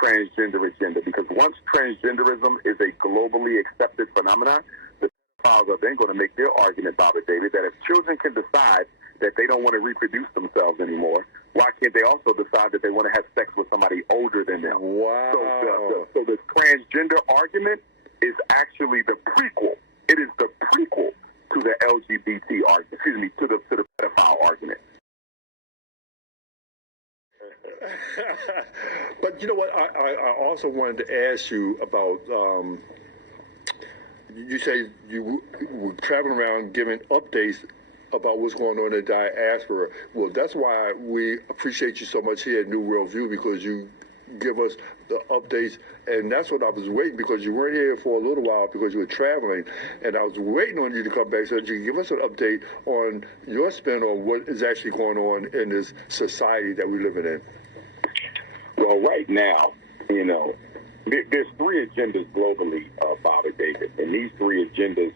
transgender agenda, because once transgenderism is a globally accepted phenomenon, the pedophiles are then going to make their argument, Baba David, that if children can decide that they don't want to reproduce themselves anymore, why can't they also decide that they want to have sex with somebody older than them? Wow. So the transgender argument is actually the prequel. It is the prequel to the LGBT argument, to the pedophile argument. But you know what? I also wanted to ask you about. You say you were traveling around giving updates about what's going on in the diaspora. Well, that's why we appreciate you so much here at New World View, because you give us the updates, and that's what I was waiting, because you weren't here for a little while because you were traveling, and I was waiting on you to come back so that you could give us an update on your spin on what is actually going on in this society that we're living in. Well, right now, there's three agendas globally, Baba David, and these three agendas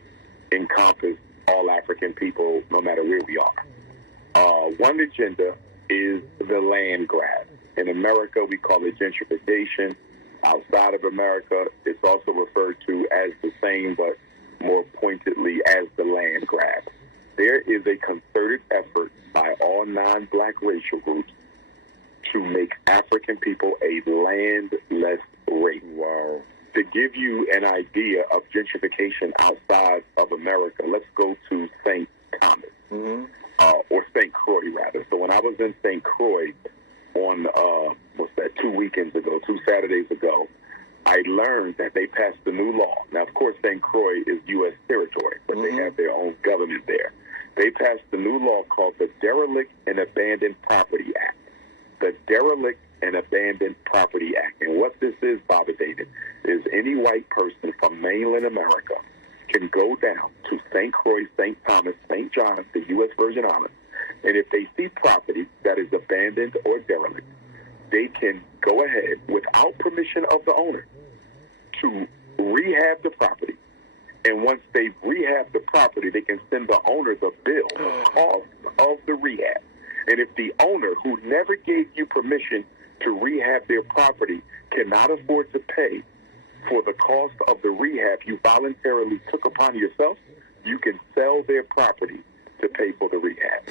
encompass all African people, no matter where we are. One agenda is the land grab. In America, we call it gentrification. Outside of America, it's also referred to as the same, but more pointedly as the land grab. There is a concerted effort by all non-black racial groups to make African people a landless race. Wow. To give you an idea of gentrification outside of America, let's go to St. Thomas, or St. Croix, rather. So when I was in St. Croix on, 2 Saturdays ago, I learned that they passed a new law. Now, of course, St. Croix is U.S. territory, but they have their own government there. They passed a new law called the Derelict and Abandoned Property Act. The Derelict and Abandoned Property Act. And what this is, Baba David, is any white person from mainland America can go down to St. Croix, St. Thomas, St. John, the U.S. Virgin Islands, and if they see property that is abandoned or derelict, they can go ahead, without permission of the owner, to rehab the property. And once they've rehabbed the property, they can send the owner the bill, the cost of the rehab. And if the owner, who never gave you permission to rehab their property, cannot afford to pay for the cost of the rehab you voluntarily took upon yourself, you can sell their property to pay for the rehab.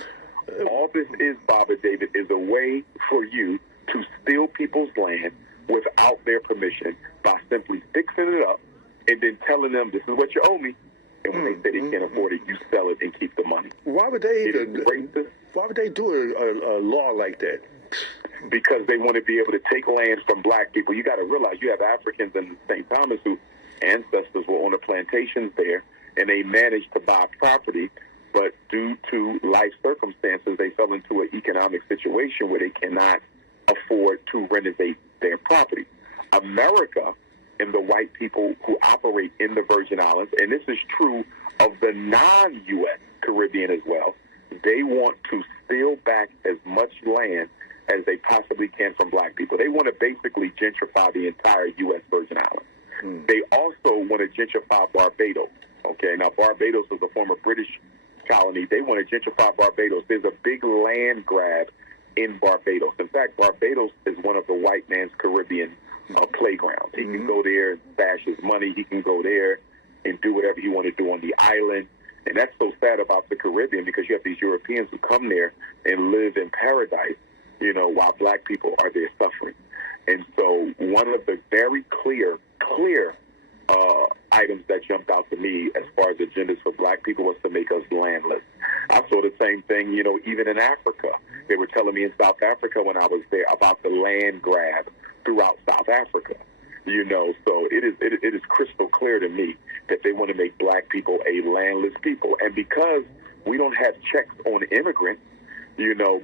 All this is, Baba David, is a way for you to steal people's land without their permission by simply fixing it up and then telling them, this is what you owe me. And when they say they can't afford it, you sell it and keep the money. Why would they do a law like that? Because they want to be able to take land from black people. You got to realize you have Africans in St. Thomas whose ancestors were on the plantations there, and they managed to buy property, but due to life circumstances, they fell into an economic situation where they cannot afford to renovate their property. America and the white people who operate in the Virgin Islands, and this is true of the non-U.S. Caribbean as well, they want to steal back as much land as they possibly can from black people. They want to basically gentrify the entire U.S. Virgin Islands. They also want to gentrify Barbados. Okay, now Barbados was a former British colony. They want to gentrify Barbados. There's a big land grab in Barbados. In fact, Barbados is one of the white man's Caribbean playgrounds. He can go there and stash his money. He can go there and do whatever he want to do on the island. And that's so sad about the Caribbean, because you have these Europeans who come there and live in paradise, while black people are there suffering. And so one of the very clear items that jumped out to me as far as agendas for black people was to make us landless. I saw the same thing, even in Africa. They were telling me in South Africa when I was there about the land grab throughout South Africa. So it is crystal clear to me that they want to make black people a landless people. And because we don't have checks on immigrants,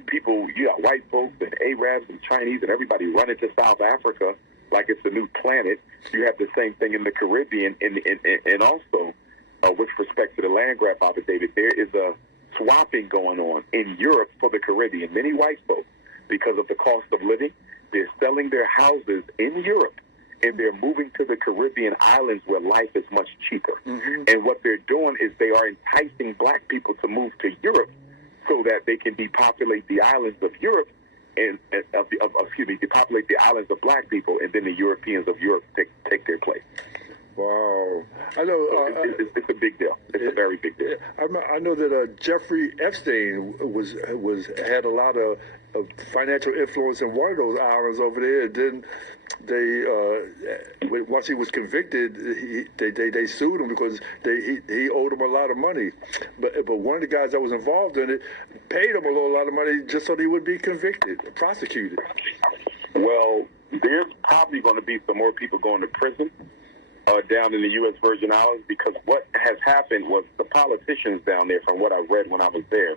people, you got white folks and Arabs and Chinese and everybody running to South Africa like it's a new planet. You have the same thing in the Caribbean, and also with respect to the land grab, Baba David, there is a swapping going on in Europe for the Caribbean. Many white folks, because of the cost of living, they're selling their houses in Europe, and they're moving to the Caribbean islands where life is much cheaper. And what they're doing is they are enticing black people to move to Europe so that they can depopulate the islands of Europe depopulate the islands of black people, and then the Europeans of Europe take their place. Wow, I know. It's a big deal. It's a very big deal. I know that Jeffrey Epstein had a lot of financial influence in one of those islands over there. And then once he was convicted, they sued him because he owed them a lot of money. But one of the guys that was involved in it paid him a lot of money just so he would be prosecuted. Well, there's probably going to be some more people going to prison down in the U.S. Virgin Islands, because what has happened was the politicians down there, from what I read when I was there,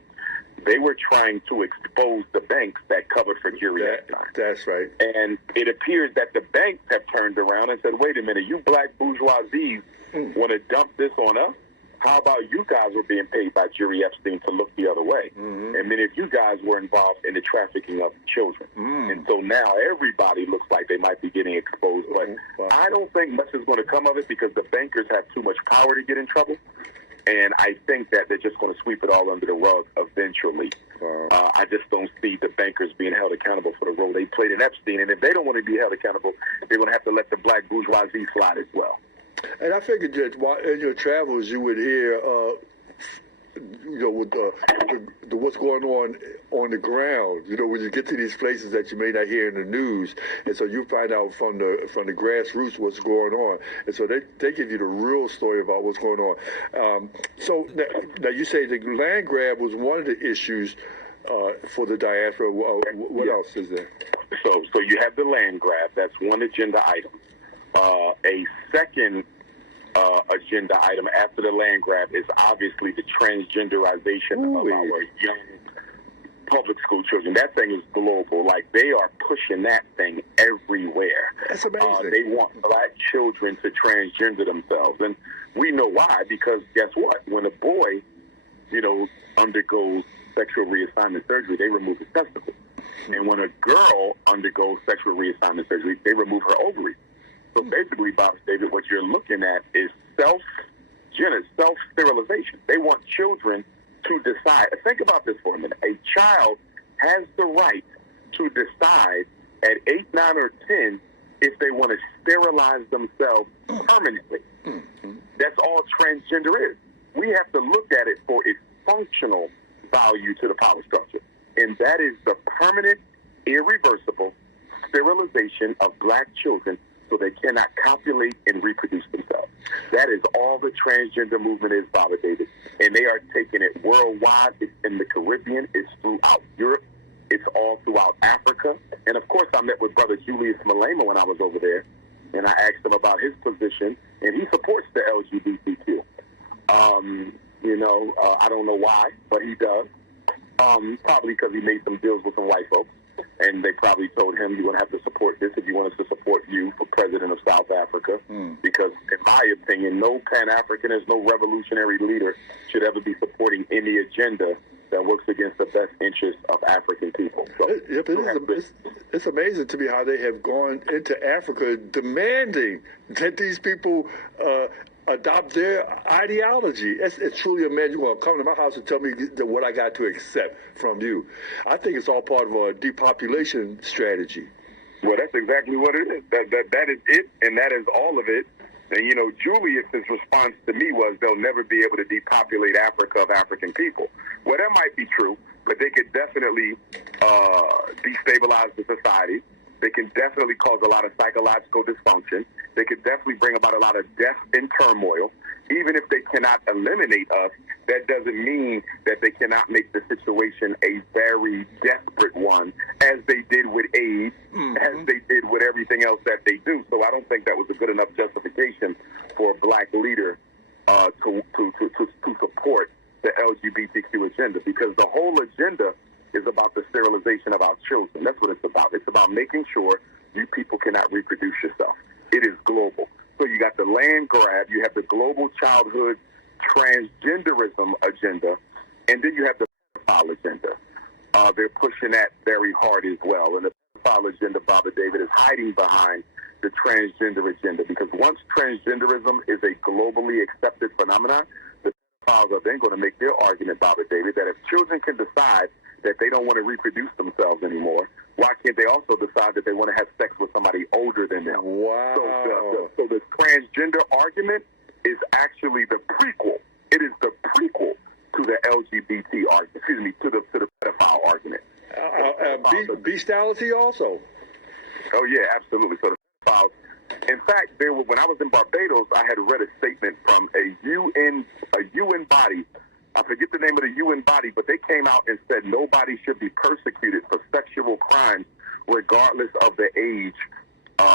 they were trying to expose the banks that covered for Jerry Epstein. That's right. And it appears that the banks have turned around and said, wait a minute, you black bourgeoisies want to dump this on us? How about you guys were being paid by Jerry Epstein to look the other way? Mm-hmm. And many of you guys were involved in the trafficking of children. Mm. And so now everybody looks like they might be getting exposed. But I don't think much is going to come of it, because the bankers have too much power to get in trouble. And I think that they're just going to sweep it all under the rug eventually. Wow. I just don't see the bankers being held accountable for the role they played in Epstein. And if they don't want to be held accountable, they're going to have to let the black bourgeoisie slide as well. And I figured that while in your travels, you would hear, with what's going on the ground. When you get to these places that you may not hear in the news, and so you find out from the grassroots what's going on, and so they give you the real story about what's going on. So now you say the land grab was one of the issues for the diaspora. What else is there? So you have the land grab. That's one agenda item. A second agenda item after the land grab is obviously the transgenderization of our young public school children. That thing is global. Like, they are pushing that thing everywhere. That's amazing. They want black children to transgender themselves. And we know why, because guess what? When a boy, undergoes sexual reassignment surgery, they remove his testicles. And when a girl undergoes sexual reassignment surgery, they remove her ovaries. So basically, Bob David, what you're looking at is self-sterilization. They want children to decide. Think about this for a minute. A child has the right to decide at 8, 9, or 10 if they want to sterilize themselves permanently. That's all transgender is. We have to look at it for its functional value to the power structure. And that is the permanent, irreversible sterilization of black children so they cannot copulate and reproduce themselves. That is all the transgender movement is, Baba David. And they are taking it worldwide. It's in the Caribbean. It's throughout Europe. It's all throughout Africa. And, of course, I met with Brother Julius Malema when I was over there, and I asked him about his position, and he supports the LGBTQ. I don't know why, but he does. Probably because he made some deals with some white folks. And they probably told him, you're going to have to support this if you want us to support you for president of South Africa. Because, in my opinion, no Pan-Africanist, no revolutionary leader should ever be supporting any agenda that works against the best interests of African people. So, it's amazing to me how they have gone into Africa demanding that these people adopt their ideology. It's truly amazing. Well, come to my house and tell me what I got to accept from you. I think it's all part of a depopulation strategy. Well, that's exactly what it is. That is it, and that is all of it. And, Julius's response to me was they'll never be able to depopulate Africa of African people. Well, that might be true, but they could definitely destabilize the society. They can definitely cause a lot of psychological dysfunction. They could definitely bring about a lot of death and turmoil. Even if they cannot eliminate us, that doesn't mean that they cannot make the situation a very desperate one, as they did with AIDS, as they did with everything else that they do. So I don't think that was a good enough justification for a black leader to support the LGBTQ agenda, because the whole agenda is about the sterilization of our children. That's what it's about. It's about making sure you people cannot reproduce yourself. It is global. So you got the land grab, you have the global childhood transgenderism agenda, and then you have the pedophile agenda. They're pushing that very hard as well. And the pedophile agenda, Baba David, is hiding behind the transgender agenda, because once transgenderism is a globally accepted phenomenon, the pedophiles are then going to make their argument, Baba David, that if children can decide that they don't want to reproduce themselves anymore, why can't they also decide that they want to have sex with somebody older than them? Wow. So the transgender argument is actually the prequel. It is the prequel to the LGBT argument. Excuse me, to the pedophile argument. Bestiality also. Oh yeah, absolutely. So the pedophiles. In fact, when I was in Barbados, I had read a statement from a UN body. I forget the name of the UN body, but they came out and said nobody should be persecuted for sexual crimes, regardless of the age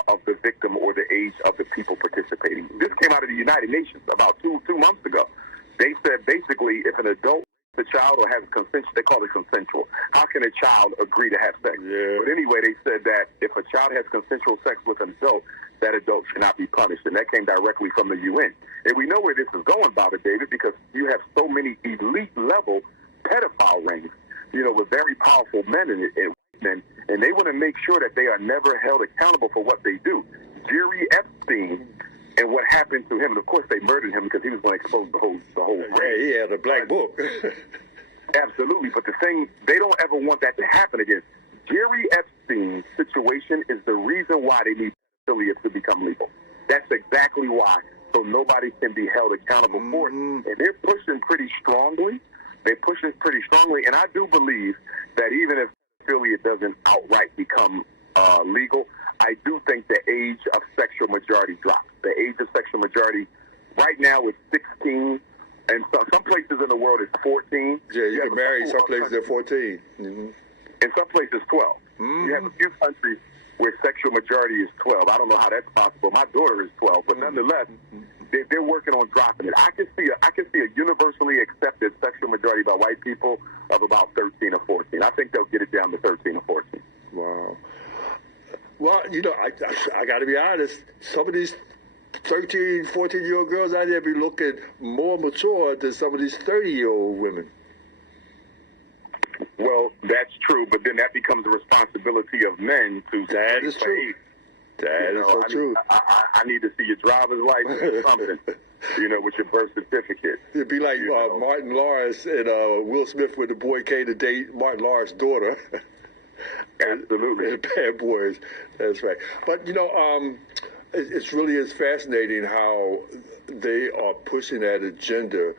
of the victim or the age of the people participating. This came out of the United Nations about two months ago. They said basically if an adult the child or has consensual, they call it consensual. How can a child agree to have sex? Yeah. But anyway, they said that if a child has consensual sex with an adult, that adult should not be punished. And that came directly from the UN. And we know where this is going, Bobby David, because you have so many elite-level pedophile rings, with very powerful men and women, and they want to make sure that they are never held accountable for what they do. Jerry Epstein and what happened to him, and of course they murdered him because he was going to expose the whole ring. Yeah, the black book. Absolutely, but the thing, they don't ever want that to happen again. Jerry Epstein's situation is the reason why they need pedophilia to become legal. That's exactly why, so nobody can be held accountable for it. And they're pushing pretty strongly. And I do believe that even if pedophilia doesn't outright become legal, I do think the age of sexual majority drops. The age of sexual majority right now is 16, and some places in the world is 14. Yeah, you can marry some places at 14. Mm-hmm. In some places 12. You have a few countries where sexual majority is 12. I don't know how that's possible. My daughter is 12, but nonetheless, they're working on dropping it. I can see a universally accepted sexual majority by white people of about 13 or 14. I think they'll get it down to 13 or 14. Wow. Well, I got to be honest. Some of these 13, 14-year-old girls out there be looking more mature than some of these 30-year-old women. Well, that's true, but then that becomes the responsibility of men to... That is true. That is so true. I need to see your driver's license or something, with your birth certificate. It'd be like Martin Lawrence and Will Smith when the boy came to date Martin Lawrence's daughter. Absolutely. And Bad Boys. That's right. But, it really is fascinating how they are pushing that agenda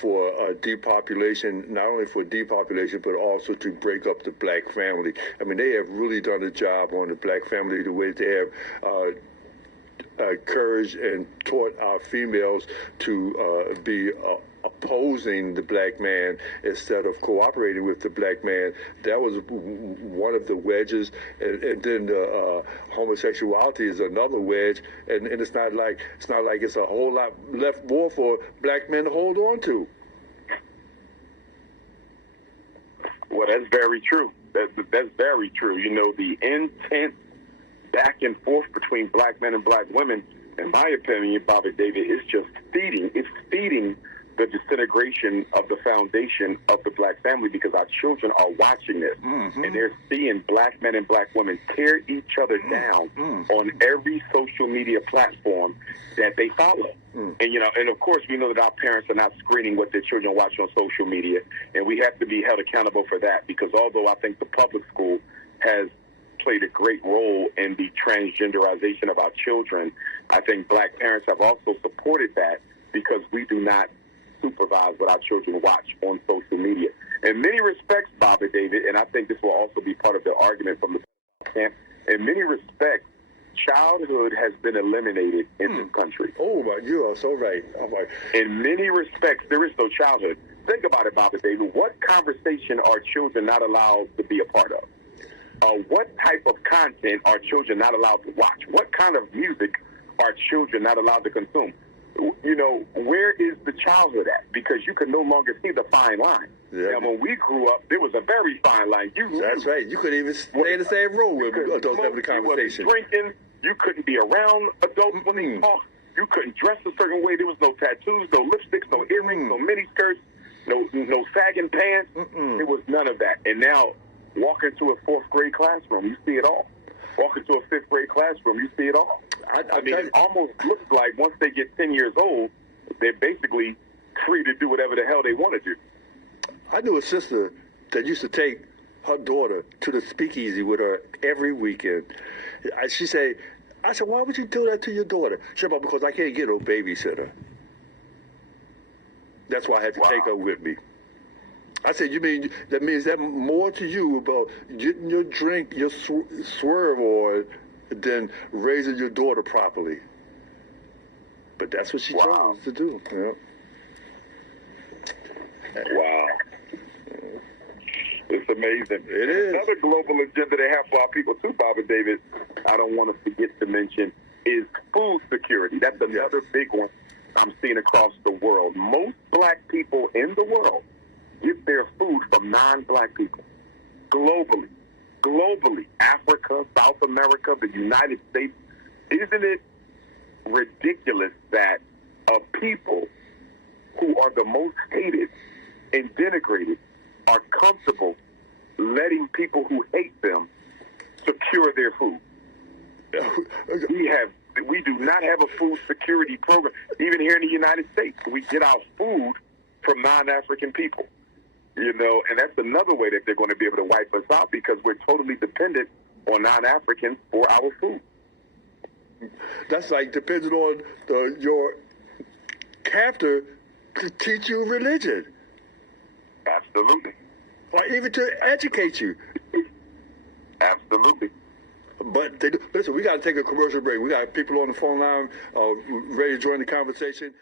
for depopulation, not only for depopulation, but also to break up the black family. I mean, they have really done a job on the black family, the way they have encouraged and taught our females to be opposing the black man instead of cooperating with the black man. That was one of the wedges, and then homosexuality is another wedge, and it's not like it's a whole lot left more for black men to hold on to. Well, that's very true. That's very true. The intense back and forth between black men and black women, in my opinion, Bobby David, is just feeding. It's feeding the disintegration of the foundation of the black family, because our children are watching this, and they're seeing black men and black women tear each other down on every social media platform that they follow. And of course, we know that our parents are not screening what their children watch on social media, and we have to be held accountable for that, because although I think the public school has played a great role in the transgenderization of our children, I think black parents have also supported that, because we do not supervise what our children watch on social media. In many respects, Bobby David, and I think this will also be part of the argument from the camp, in many respects, childhood has been eliminated in this country. Oh, my, you are so right. Oh, my. In many respects, there is no childhood. Think about it, Bobby David. What conversation are children not allowed to be a part of? What type of content are children not allowed to watch? What kind of music are children not allowed to consume? Where is the childhood at? Because you can no longer see the fine line. Yeah. And when we grew up, there was a very fine line. That's right. You couldn't even stay in the same room with adults having a conversation. You wasn't drinking. You couldn't be around adults when they talked. You couldn't dress a certain way. There was no tattoos, no lipsticks, no earrings, no mini skirts, no sagging pants. There was none of that. And now, walk into a fourth grade classroom, you see it all. Walk into a fifth grade classroom, you see it all. I mean, it almost looks like once they get 10 years old, they're basically free to do whatever the hell they want to do. I knew a sister that used to take her daughter to the speakeasy with her every weekend. She said, I said, why would you do that to your daughter? She said, because I can't get no babysitter. That's why I had to take her with me. I said, you mean that means that more to you about getting your drink, your swerve on, than raising your daughter properly? But that's what she chose to do. Yeah. Wow. It's amazing. It is. Another global agenda they have for our people too, Bob and David, I don't want to forget to mention, is food security. That's another big one I'm seeing across the world. Most black people in the world get their food from non-black people. Globally. Africa, South America, the United States. Isn't it ridiculous that a people who are the most hated and denigrated are comfortable letting people who hate them secure their food? We do not have a food security program. Even here in the United States, we get our food from non-African people. You know, and that's another way that they're going to be able to wipe us out, because we're totally dependent on non-Africans for our food. That's like depending on your captor to teach you religion. Absolutely. Or even to educate you. Absolutely. But listen, we got to take a commercial break. We got people on the phone line ready to join the conversation.